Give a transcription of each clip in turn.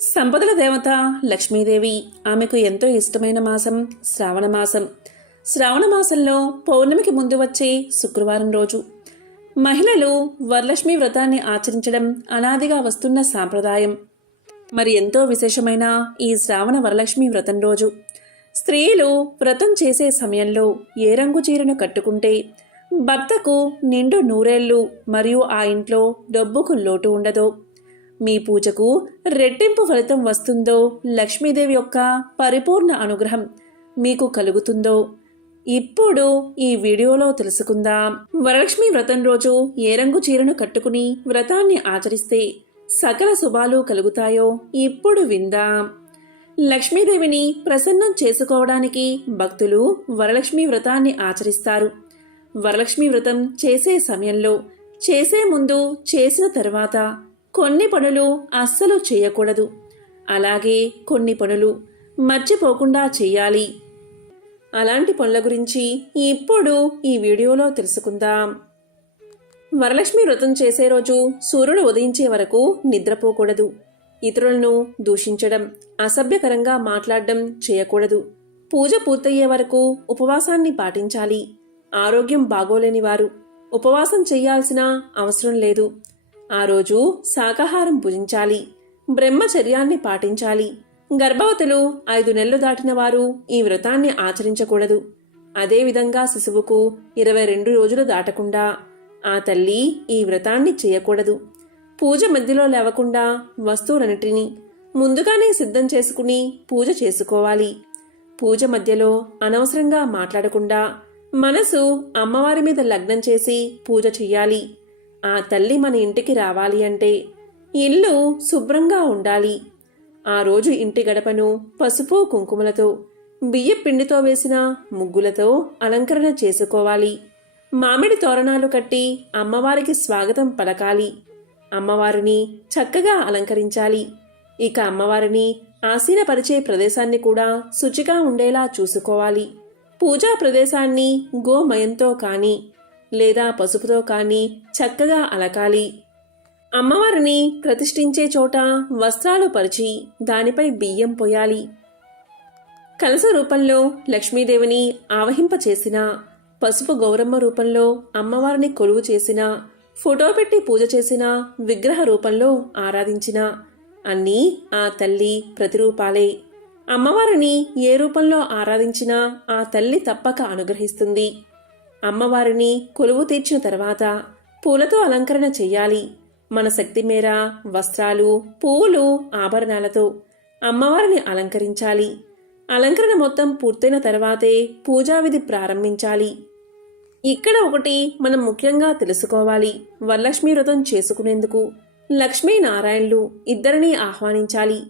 సంపదల దేవత లక్ష్మీదేవి ఆమెకు ఎంతో ఇష్టమైన మాసం శ్రావణ మాసం. శ్రావణ మాసంలో పౌర్ణమికి ముందు వచ్చే శుక్రవారం రోజు. మహిళలు వరలక్ష్మి వ్రతాన్ని ఆచరించడం అనాదిగా వస్తున్న సాంప్రదాయం. మరి ఎంతో విశేషమైన ఈ శ్రావణ వరలక్ష్మి వ్రతం రోజు. స్త్రీలు వ్రతం చేసే సమయంలో ఏ రంగు చీరను కట్టుకుంటే భర్తకు నిండు నూరేళ్ళు మరియు ఆ ఇంట్లో డబ్బుకు లోటు ఉండదో. మీ పూజకు రెట్టింపు ఫలితం వస్తుందో లక్ష్మీదేవి యొక్క పరిపూర్ణ అనుగ్రహం మీకు కలుగుతుందో ఇప్పుడు ఈ వీడియోలో తెలుసుకుందాం. వరలక్ష్మి వ్రతం రోజు ఏ రంగు చీరను కట్టుకుని వ్రతాన్ని ఆచరిస్తే సకల శుభాలు కలుగుతాయో ఇప్పుడు విందాం. లక్ష్మీదేవిని ప్రసన్నం చేసుకోవడానికి భక్తులు వరలక్ష్మి వ్రతాన్ని ఆచరిస్తారు. వరలక్ష్మి వ్రతం చేసే సమయంలో చేసే ముందు చేసిన తర్వాత కొన్ని పనులు అస్సలు చేయకూడదు. అలాగే కొన్ని పనులు మర్చిపోకుండా చేయాలి. అలాంటి పనుల గురించి ఇప్పుడు ఈ వీడియోలో తెలుసుకుందాం. వరలక్ష్మి వ్రతం చేసే రోజు సూర్యుడు ఉదయించే వరకు నిద్రపోకూడదు. ఇతరులను దూషించడం అసభ్యకరంగా మాట్లాడడం చేయకూడదు. పూజ పూర్తయ్యే వరకు ఉపవాసాన్ని పాటించాలి. ఆరోగ్యం బాగోలేని వారు ఉపవాసం చేయాల్సిన అవసరం లేదు. ఆ రోజు శాకాహారం భుజించాలి బ్రహ్మచర్యాన్ని పాటించాలి. గర్భవతులు ఐదు నెలలు దాటిన వారు ఈ వ్రతాన్ని ఆచరించకూడదు. అదేవిధంగా శిశువుకు ఇరవై రెండు రోజులు దాటకుండా ఆ తల్లి ఈ వ్రతాన్ని చేయకూడదు. పూజ మధ్యలో లేవకుండా వస్తువులన్నిటినీ ముందుగానే సిద్ధం చేసుకుని పూజ చేసుకోవాలి. పూజ మధ్యలో అనవసరంగా మాట్లాడకుండా మనసు అమ్మవారి మీద లగ్నం చేసి పూజ చెయ్యాలి. ఆ తల్లి మన ఇంటికి రావాలి అంటే ఇల్లు శుభ్రంగా ఉండాలి. ఆ రోజు ఇంటి గడపను పసుపు కుంకుమలతో బియ్య పిండితో వేసిన ముగ్గులతో అలంకరణ చేసుకోవాలి. మామిడి తోరణాలు కట్టి అమ్మవారికి స్వాగతం పలకాలి. అమ్మవారిని చక్కగా అలంకరించాలి. ఇక అమ్మవారిని ఆసీనపరిచే ప్రదేశాన్ని కూడా శుచిగా ఉండేలా చూసుకోవాలి. పూజా ప్రదేశాన్ని గోమయంతో కానీ లేదా పసుపుతో కానీ చక్కగా అలకాలి. అమ్మవారిని ప్రతిష్ఠించే చోట వస్త్రాలు పరిచి దానిపై బియ్యం పోయాలి. కలస రూపంలో లక్ష్మీదేవిని ఆవహింపచేసిన పసుపు గౌరమ్మ రూపంలో అమ్మవారిని కొలువు చేసిన ఫోటో పెట్టి పూజ చేసిన విగ్రహ రూపంలో ఆరాధించిన అన్నీ ఆ తల్లి ప్రతిరూపాలే. అమ్మవారిని ఏ రూపంలో ఆరాధించినా ఆ తల్లి తప్పక అనుగ్రహిస్తుంది. అమ్మవారిని కొలువు తీర్చిన తర్వాత పూలతో అలంకరణ చెయ్యాలి. మన శక్తి మేర వస్త్రాలు పువ్వులు ఆభరణాలతో అమ్మవారిని అలంకరించాలి. అలంకరణ మొత్తం పూర్తయిన తర్వాతే పూజావిధి ప్రారంభించాలి. ఇక్కడ ఒకటి మనం ముఖ్యంగా తెలుసుకోవాలి. వరలక్ష్మి వ్రతం చేసుకునేందుకు లక్ష్మీనారాయణులు ఇద్దరిని ఆహ్వానించాలి.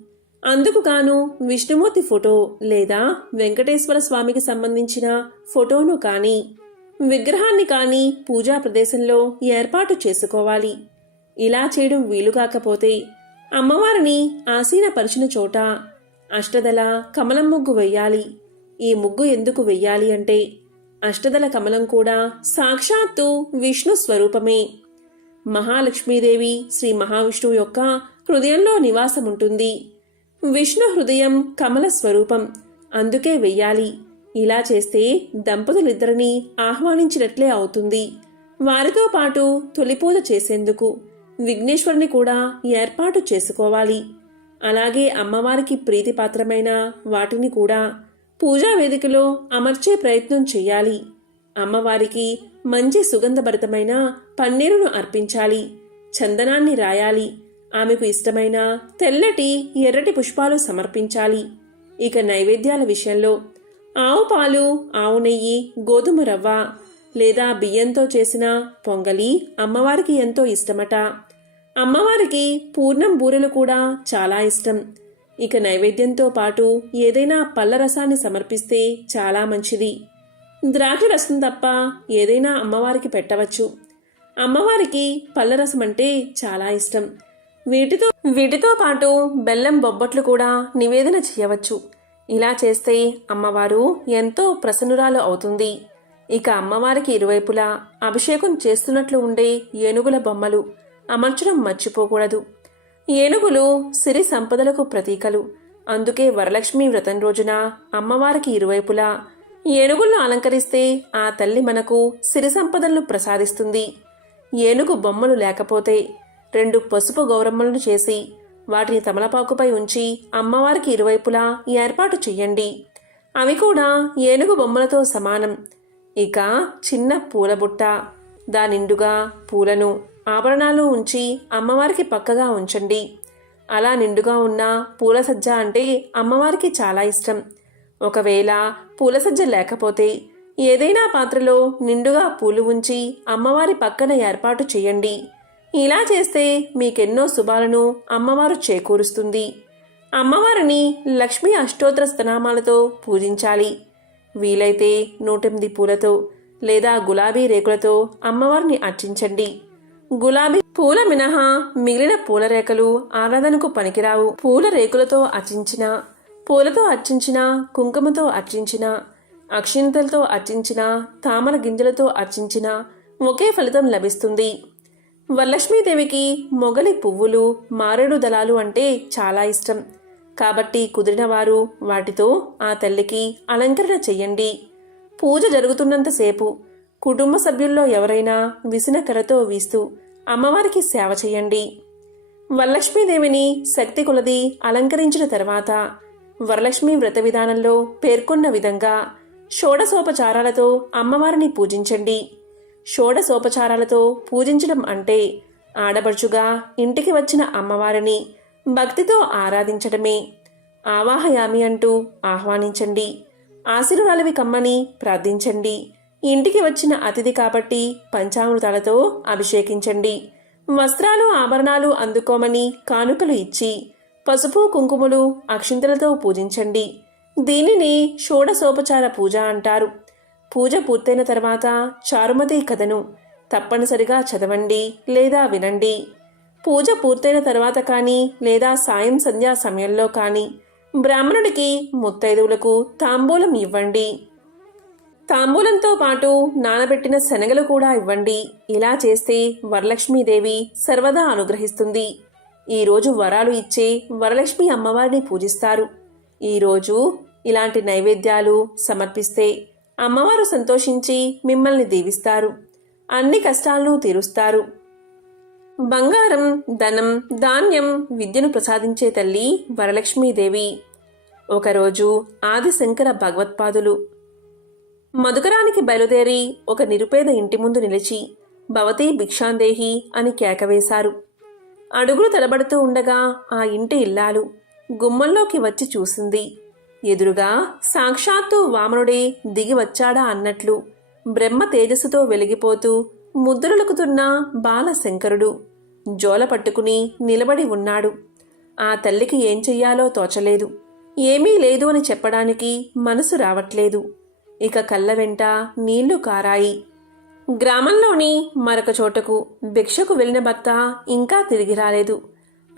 అందుకు గాను విష్ణుమూర్తి ఫోటో లేదా వెంకటేశ్వర స్వామికి సంబంధించిన ఫోటోను కానీ విగ్రహాన్ని కానీ పూజా ప్రదేశంలో ఏర్పాటు చేసుకోవాలి. ఇలా చేయడం వీలు కాకపోతే అమ్మవారిని ఆసీనపరిచిన చోట అష్టదల కమలం ముగ్గు వెయ్యాలి ఈ ముగ్గు ఎందుకు వెయ్యాలి అంటే అష్టదల కమలం కూడా సాక్షాత్తు విష్ణు స్వరూపమే. మహాలక్ష్మీదేవి శ్రీ మహావిష్ణువు యొక్క హృదయంలో నివాసం ఉంటుంది విష్ణు హృదయం కమల స్వరూపం. అందుకే వెయ్యాలి ఇలా చేస్తే దంపతులిద్దరినీ ఆహ్వానించినట్లే అవుతుంది. వారితో పాటు తొలిపూజ చేసేందుకు విఘ్నేశ్వరుని కూడా ఏర్పాటు చేసుకోవాలి. అలాగే అమ్మవారికి ప్రీతిపాత్రమైన వాటిని కూడా పూజా వేదికలో అమర్చే ప్రయత్నం చేయాలి. అమ్మవారికి మంచి సుగంధభరితమైన పన్నీరును అర్పించాలి. చందనాన్ని రాయాలి. ఆమెకు ఇష్టమైన తెల్లటి ఎర్రటి పుష్పాలు సమర్పించాలి. ఇక నైవేద్యాల విషయంలో ఆవు పాలు ఆవు నెయ్యి గోధుమ రవ్వ లేదా బియ్యంతో చేసిన పొంగలి అమ్మవారికి ఎంతో ఇష్టమట. అమ్మవారికి పూర్ణం బూరెలు కూడా చాలా ఇష్టం. ఇక నైవేద్యంతో పాటు ఏదైనా పళ్ళ రసాన్ని సమర్పిస్తే చాలా మంచిది. ద్రాక్ష రసం తప్ప ఏదైనా అమ్మవారికి పెట్టవచ్చు. అమ్మవారికి పళ్ళ రసం అంటే చాలా ఇష్టం. వీటితో వీటితో పాటు బెల్లం బొబ్బట్లు కూడా నివేదన చేయవచ్చు. ఇలా చేస్తే అమ్మవారు ఎంతో ప్రసన్నురాలు అవుతుంది. ఇక అమ్మవారికి ఇరువైపులా అభిషేకం చేస్తున్నట్లు ఉండే ఏనుగుల బొమ్మలు అమర్చడం మర్చిపోకూడదు. ఏనుగులు సిరి సంపదలకు ప్రతీకలు. అందుకే వరలక్ష్మి వ్రతం రోజున అమ్మవారికి ఇరువైపులా ఏనుగులను అలంకరిస్తే ఆ తల్లి మనకు సిరి సంపదలను ప్రసాదిస్తుంది. ఏనుగు బొమ్మలు లేకపోతే రెండు పసుపు గౌరమ్మలను చేసి వాటిని తమలపాకుపై ఉంచి అమ్మవారికి ఇరువైపులా ఏర్పాటు చెయ్యండి. అవి కూడా ఏనుగు బొమ్మలతో సమానం. ఇక చిన్న పూల బుట్ట దానిండుగా పూలను ఆభరణాలు ఉంచి అమ్మవారికి పక్కగా ఉంచండి. అలా నిండుగా ఉన్న పూల సజ్జ అంటే అమ్మవారికి చాలా ఇష్టం. ఒకవేళ పూల సజ్జ లేకపోతే ఏదైనా పాత్రలో నిండుగా పూలు ఉంచి అమ్మవారి పక్కన ఏర్పాటు చేయండి ఇలా చేస్తే మీకెన్నో శుభాలను అమ్మవారు చేకూరుస్తుంది. అమ్మవారిని లక్ష్మీ అష్టోత్తర స్తనామాలతో పూజించాలి. వీలైతే నూటెనిమిది పూలతో లేదా గులాబీ రేకులతో అమ్మవారిని అర్చించండి. గులాబీ పూల మినహా మిగిలిన పూల రేఖలు ఆరాధనకు పనికిరావు. పూల రేకులతో అర్చించిన పూలతో అర్చించిన కుంకుమతో అర్చించిన అక్షింతలతో అర్చించిన తామర గింజలతో అర్చించిన ఒకే ఫలితం లభిస్తుంది. వరలక్ష్మీదేవికి మొగలి పువ్వులు మారేడు దళాలు అంటే చాలా ఇష్టం. కాబట్టి కుదిరినవారు వాటితో ఆ తల్లికి అలంకరణ చెయ్యండి. పూజ జరుగుతున్నంతసేపు కుటుంబ సభ్యుల్లో ఎవరైనా విసినకరతో వీస్తూ అమ్మవారికి సేవ చేయండి వరలక్ష్మీదేవిని శక్తి కొలది అలంకరించిన తర్వాత వరలక్ష్మి వ్రత విధానంలో పేర్కొన్న విధంగా షోడసోపచారాలతో అమ్మవారిని పూజించండి. షోడసోపచారాలతో పూజించడం అంటే ఆడపడుచుగా ఇంటికి వచ్చిన అమ్మవారిని భక్తితో ఆరాధించడమే ఆవాహయామి అంటూ ఆహ్వానించండి. ఆశీర్వాలవి కమ్మని ప్రార్థించండి. ఇంటికి వచ్చిన అతిథి కాబట్టి పంచామృతాలతో అభిషేకించండి. వస్త్రాలు ఆభరణాలు అందుకోమని కానుకలు ఇచ్చి పసుపు కుంకుమలు అక్షింతలతో పూజించండి. దీనిని షోడసోపచార పూజ అంటారు. పూజ పూర్తయిన తర్వాత చారుమతి కథను తప్పనిసరిగా చదవండి లేదా వినండి. పూజ పూర్తయిన తర్వాత కానీ లేదా సాయం సంధ్యా సమయంలో కానీ బ్రాహ్మణుడికి ముత్తైదువులకు తాంబూలం ఇవ్వండి. తాంబూలంతో పాటు నానబెట్టిన శనగలు కూడా ఇవ్వండి. ఇలా చేస్తే వరలక్ష్మీదేవి సర్వదా అనుగ్రహిస్తుంది. ఈరోజు వరాలు ఇచ్చే వరలక్ష్మి అమ్మవారిని పూజిస్తారు. ఈరోజు ఇలాంటి నైవేద్యాలు సమర్పిస్తే అమ్మవారు సంతోషించి మిమ్మల్ని దీవిస్తారు. అన్ని కష్టాలను తీరుస్తారు. బంగారం ధనం ధాన్యం విద్యను ప్రసాదించే తల్లి వరలక్ష్మీదేవి. ఒకరోజు ఆదిశంకర భగవత్పాదులు. మధుకరానికి బయలుదేరి ఒక నిరుపేద ఇంటి ముందు నిలిచి భవతి భిక్షాందేహి అని కేకవేశారు. అడుగులు తడబడుతూ ఉండగా ఆ ఇంటి ఇల్లాలు గుమ్మంలోకి వచ్చి చూసింది. ఎదురుగా సాక్షాత్తు వామనుడే దిగి వచ్చాడా అన్నట్లు బ్రహ్మ తేజస్సుతో వెలిగిపోతూ ముద్రలుకుతున్న బాలశంకరుడు జోల పట్టుకుని నిలబడి ఉన్నాడు. ఆ తల్లికి ఏం చెయ్యాలో తోచలేదు. ఏమీ లేదు అని చెప్పడానికి మనసు రావట్లేదు. ఇక కళ్ళ వెంట నీళ్ళు కారాయి. గ్రామంలోని మరొక చోటకు భిక్షకు వెళ్ళిన భర్త ఇంకా తిరిగి రాలేదు.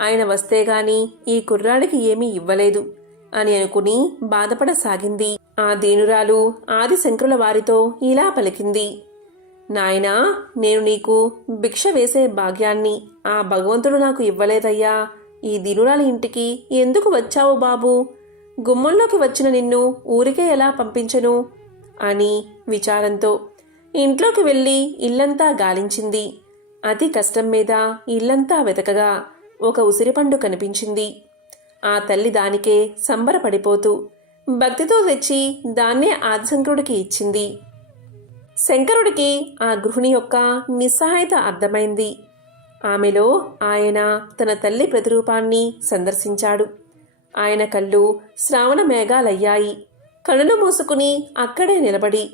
ఆయన వస్తే గాని ఈ కుర్రాడికి ఏమీ ఇవ్వలేదు. అని అనుకుని బాధపడసాగింది. ఆ దీనురాలు ఆదిశంకరుల వారితో ఇలా పలికింది. నాయనా నేను నీకు భిక్ష వేసే భాగ్యాన్ని ఆ భగవంతుడు నాకు ఇవ్వలేదయ్యా. ఈ దీనురాలి ఇంటికి ఎందుకు వచ్చావు బాబు? గుమ్మంలోకి వచ్చిన నిన్ను ఊరికే ఎలా పంపించను? అని విచారంతో ఇంట్లోకి వెళ్ళి ఇల్లంతా గాలించింది. అతి కష్టం మీద ఇల్లంతా వెతకగా ఒక ఉసిరిపండు కనిపించింది. ఆ తల్లి దానికే సంబరపడిపోతూ భక్తితో తెచ్చి దాన్నే ఆదిశంకరుడికి ఇచ్చింది. శంకరుడికి ఆ గృహిణి యొక్క నిస్సహాయత అర్థమైంది. ఆమెలో ఆయన తన తల్లి ప్రతిరూపాన్ని సందర్శించాడు. ఆయన కళ్ళు శ్రావణ మేఘాలయ్యాయి. కళ్ళు మూసుకుని అక్కడే నిలబడి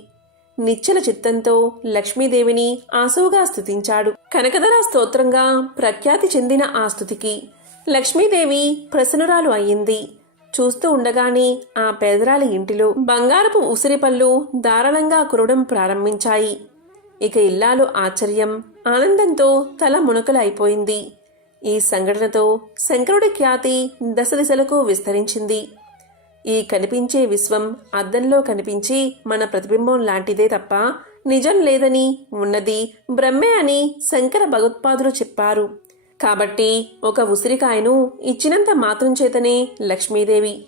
నిచ్చల చిత్తంతో లక్ష్మీదేవిని ఆసువుగా స్థుతించాడు కనకధర స్తోత్రంగా ప్రఖ్యాతి చెందిన ఆ స్థుతికి లక్ష్మీదేవి ప్రసన్నురాలు అయ్యింది. చూస్తూ ఉండగానే ఆ పేదరాలి ఇంటిలో బంగారపు ఉసిరిపళ్ళు దారుణంగా కురవడం ప్రారంభించాయి. ఇక ఇల్లాలు ఆశ్చర్యం ఆనందంతో తల మునకలైపోయింది. ఈ సంఘటనతో శంకరుడి ఖ్యాతి దశ దిశలకు విస్తరించింది. ఈ కనిపించే విశ్వం అద్దంలో కనిపించి మన ప్రతిబింబం లాంటిదే తప్ప నిజం లేదని ఉన్నది బ్రహ్మే అని శంకర భగవత్పాదులు చెప్పారు. కాబట్టి ఒక ఉసిరికాయను ఇచ్చినంత మాత్రం చేతనే లక్ష్మీదేవి.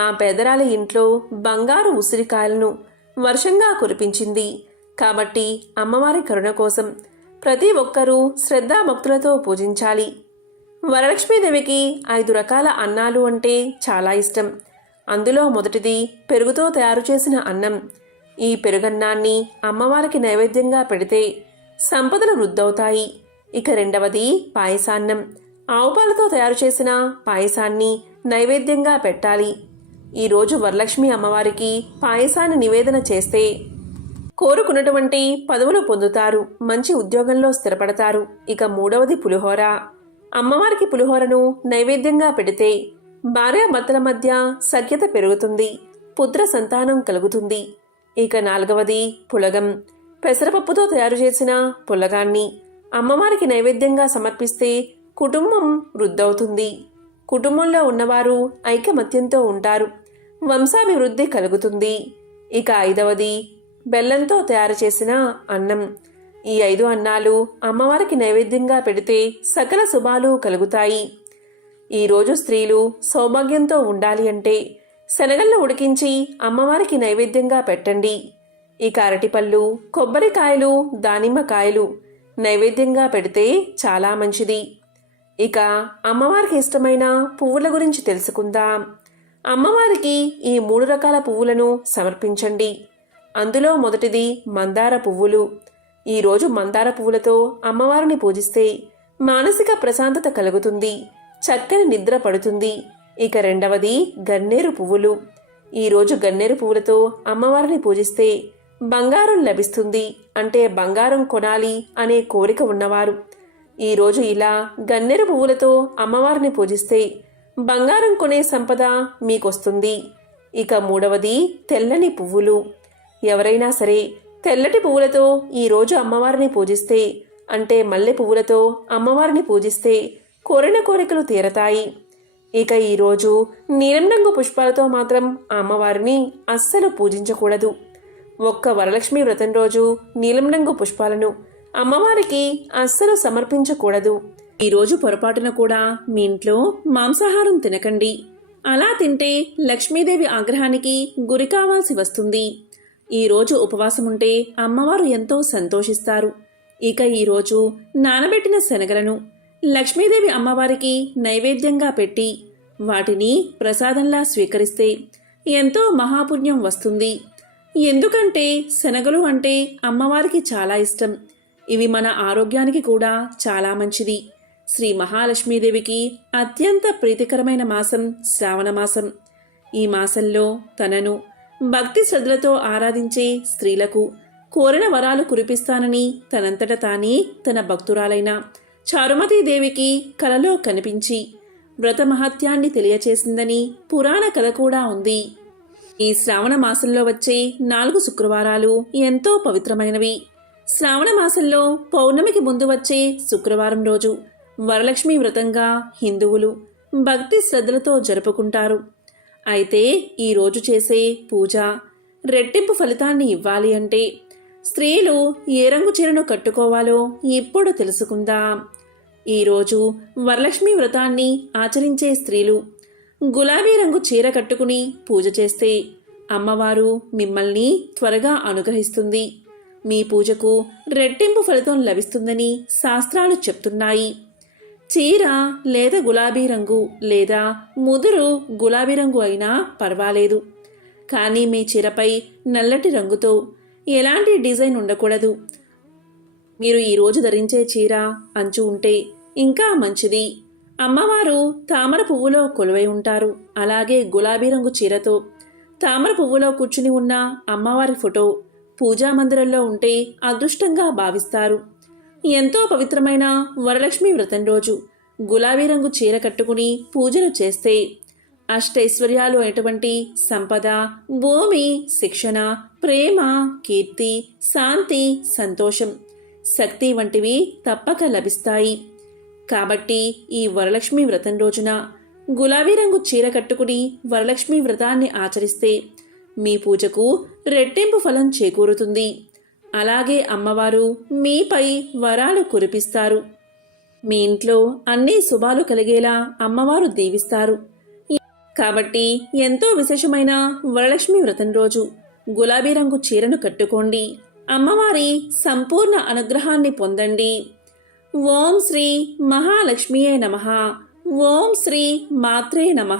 ఆ పేదరాలి ఇంట్లో బంగారు ఉసిరికాయలను వర్షంగా కురిపించింది. కాబట్టి అమ్మవారి కరుణ కోసం ప్రతి ఒక్కరూ శ్రద్ధాభక్తులతో పూజించాలి. వరలక్ష్మీదేవికి ఐదు రకాల అన్నాలు అంటే చాలా ఇష్టం. అందులో మొదటిది పెరుగుతో తయారు చేసిన అన్నం. ఈ పెరుగన్నాన్ని అమ్మవారికి నైవేద్యంగా పెడితే సంపదలు వృద్ధవుతాయి. ఇక రెండవది పాయసాన్నం. ఆవు పాలతో తయారు చేసిన పాయసాన్ని నైవేద్యంగా పెట్టాలి. ఈరోజు వరలక్ష్మి అమ్మవారికి పాయసాన్ని నివేదన చేస్తే కోరుకున్నటువంటి పదవులు పొందుతారు మంచి ఉద్యోగంలో స్థిరపడతారు. ఇక మూడవది పులిహోర. అమ్మవారికి పులిహోరను నైవేద్యంగా పెడితే భార్యాభర్తల మధ్య సఖ్యత పెరుగుతుంది పుత్ర సంతానం కలుగుతుంది. ఇక నాలుగవది పులగం. పెసరపప్పుతో తయారు చేసిన పులగాన్ని అమ్మవారికి నైవేద్యంగా సమర్పిస్తే కుటుంబం వృద్ధవుతుంది. కుటుంబంలో ఉన్నవారు ఐకమత్యంతో ఉంటారు. వంశాభివృద్ధి కలుగుతుంది. ఇక ఐదవది బెల్లంతో తయారు చేసిన అన్నం. ఈ ఐదు అన్నాలు అమ్మవారికి నైవేద్యంగా పెడితే సకల శుభాలు కలుగుతాయి. ఈరోజు స్త్రీలు సౌభాగ్యంతో ఉండాలి అంటే శనగలను ఉడికించి అమ్మవారికి నైవేద్యంగా పెట్టండి. ఇక అరటిపళ్ళు కొబ్బరికాయలు దానిమ్మకాయలు నైవేద్యంగా పెడితే చాలా మంచిది. ఇక అమ్మవారికి ఇష్టమైన పువ్వుల గురించి తెలుసుకుందాం. అమ్మవారికి ఈ మూడు రకాల పువ్వులను సమర్పించండి. అందులో మొదటిది మందార పువ్వులు. ఈరోజు మందార పువ్వులతో అమ్మవారిని పూజిస్తే మానసిక ప్రశాంతత కలుగుతుంది చక్కని నిద్ర పడుతుంది. ఇక రెండవది గన్నేరు పువ్వులు. ఈరోజు గన్నేరు పువ్వులతో అమ్మవారిని పూజిస్తే బంగారం లభిస్తుంది అంటే బంగారం కొనాలి అనే కోరిక ఉన్నవారు. ఈరోజు ఇలా గన్నేరు పువ్వులతో అమ్మవారిని పూజిస్తే బంగారం కొనే సంపద మీకొస్తుంది. ఇక మూడవది తెల్లని పువ్వులు. ఎవరైనా సరే తెల్లటి పువ్వులతో ఈరోజు అమ్మవారిని పూజిస్తే అంటే మల్లె పువ్వులతో అమ్మవారిని పూజిస్తే కోరిన కోరికలు తీరతాయి. ఇక ఈరోజు నీలం రంగు పుష్పాలతో మాత్రం అమ్మవారిని అస్సలు పూజించకూడదు. ఒక్క వరలక్ష్మి వ్రతం రోజు నీలం రంగు పుష్పాలను అమ్మవారికి అస్సలు సమర్పించకూడదు. ఈరోజు పొరపాటున కూడా మీ ఇంట్లో మాంసాహారం తినకండి. అలా తింటే లక్ష్మీదేవి ఆగ్రహానికి గురి కావాల్సి వస్తుంది. ఈరోజు ఉపవాసం ఉంటే అమ్మవారు ఎంతో సంతోషిస్తారు. ఇక ఈరోజు నానబెట్టిన శనగలను లక్ష్మీదేవి అమ్మవారికి నైవేద్యంగా పెట్టి వాటిని ప్రసాదంలా స్వీకరిస్తే ఎంతో మహాపుణ్యం వస్తుంది. ఎందుకంటే శనగలు అంటే అమ్మవారికి చాలా ఇష్టం. ఇవి మన ఆరోగ్యానికి కూడా చాలా మంచిది. శ్రీ మహాలక్ష్మీదేవికి అత్యంత ప్రీతికరమైన మాసం శ్రావణ మాసం. ఈ మాసంలో తనను భక్తి శ్రద్ధలతో ఆరాధించే స్త్రీలకు కోరిన వరాలు కురిపిస్తానని తనంతట తానే తన భక్తురాలైన చారుమతీదేవికి కలలో కనిపించి వ్రత మహత్యాన్ని తెలియచేసిందని పురాణ కథ కూడా ఉంది. ఈ శ్రావణ మాసంలో వచ్చే నాలుగు శుక్రవారాలు ఎంతో పవిత్రమైనవి. శ్రావణ మాసంలో పౌర్ణమికి ముందు వచ్చే శుక్రవారం రోజు వరలక్ష్మి వ్రతంగా హిందువులు భక్తి శ్రద్ధలతో జరుపుకుంటారు. అయితే ఈ రోజు చేసే పూజ రెట్టింపు ఫలితాన్ని ఇవ్వాలి అంటే స్త్రీలు ఏ రంగు చీరను కట్టుకోవాలో ఇప్పుడు తెలుసుకుందాం. ఈరోజు వరలక్ష్మి వ్రతాన్ని ఆచరించే స్త్రీలు గులాబీ రంగు చీర కట్టుకుని పూజ చేస్తే అమ్మవారు మిమ్మల్ని త్వరగా అనుగ్రహిస్తుంది. మీ పూజకు రెట్టింపు ఫలితం లభిస్తుందని శాస్త్రాలు చెప్తున్నాయి. చీర లేదా గులాబీ రంగు లేదా ముదురు గులాబీ రంగు అయినా పర్వాలేదు. కానీ మీ చీరపై నల్లటి రంగుతో ఎలాంటి డిజైన్ ఉండకూడదు. మీరు ఈరోజు ధరించే చీర అంచు ఉంటే ఇంకా మంచిది. అమ్మవారు తామర పువ్వులో కొలువై ఉంటారు. అలాగే గులాబీ రంగు చీరతో తామర పువ్వులో కూర్చుని ఉన్న అమ్మవారి ఫోటో పూజా మందిరంలో ఉంటే అదృష్టంగా భావిస్తారు. ఎంతో పవిత్రమైన వరలక్ష్మి వ్రతం రోజు గులాబీ రంగు చీర కట్టుకుని పూజలు చేస్తే అష్టైశ్వర్యాలు అయినటువంటి సంపద భూమి శిక్షణ ప్రేమ కీర్తి శాంతి సంతోషం శక్తి వంటివి తప్పక లభిస్తాయి. కాబట్టి ఈ వరలక్ష్మి వ్రతం రోజున గులాబీ రంగు చీర కట్టుకుని వరలక్ష్మి వ్రతాన్ని ఆచరిస్తే మీ పూజకు రెట్టింపు ఫలం చేకూరుతుంది. అలాగే అమ్మవారు మీపై వరాలు కురిపిస్తారు. మీ ఇంట్లో అన్ని శుభాలు కలిగేలా అమ్మవారు దీవిస్తారు. కాబట్టి ఎంతో విశేషమైన వరలక్ష్మి వ్రతం రోజు గులాబీ రంగు చీరను కట్టుకోండి. అమ్మవారి సంపూర్ణ అనుగ్రహాన్ని పొందండి. ఓం శ్రీ మహాలక్ష్మియే నమ. ఓం శ్రీ మాత్రే నమ.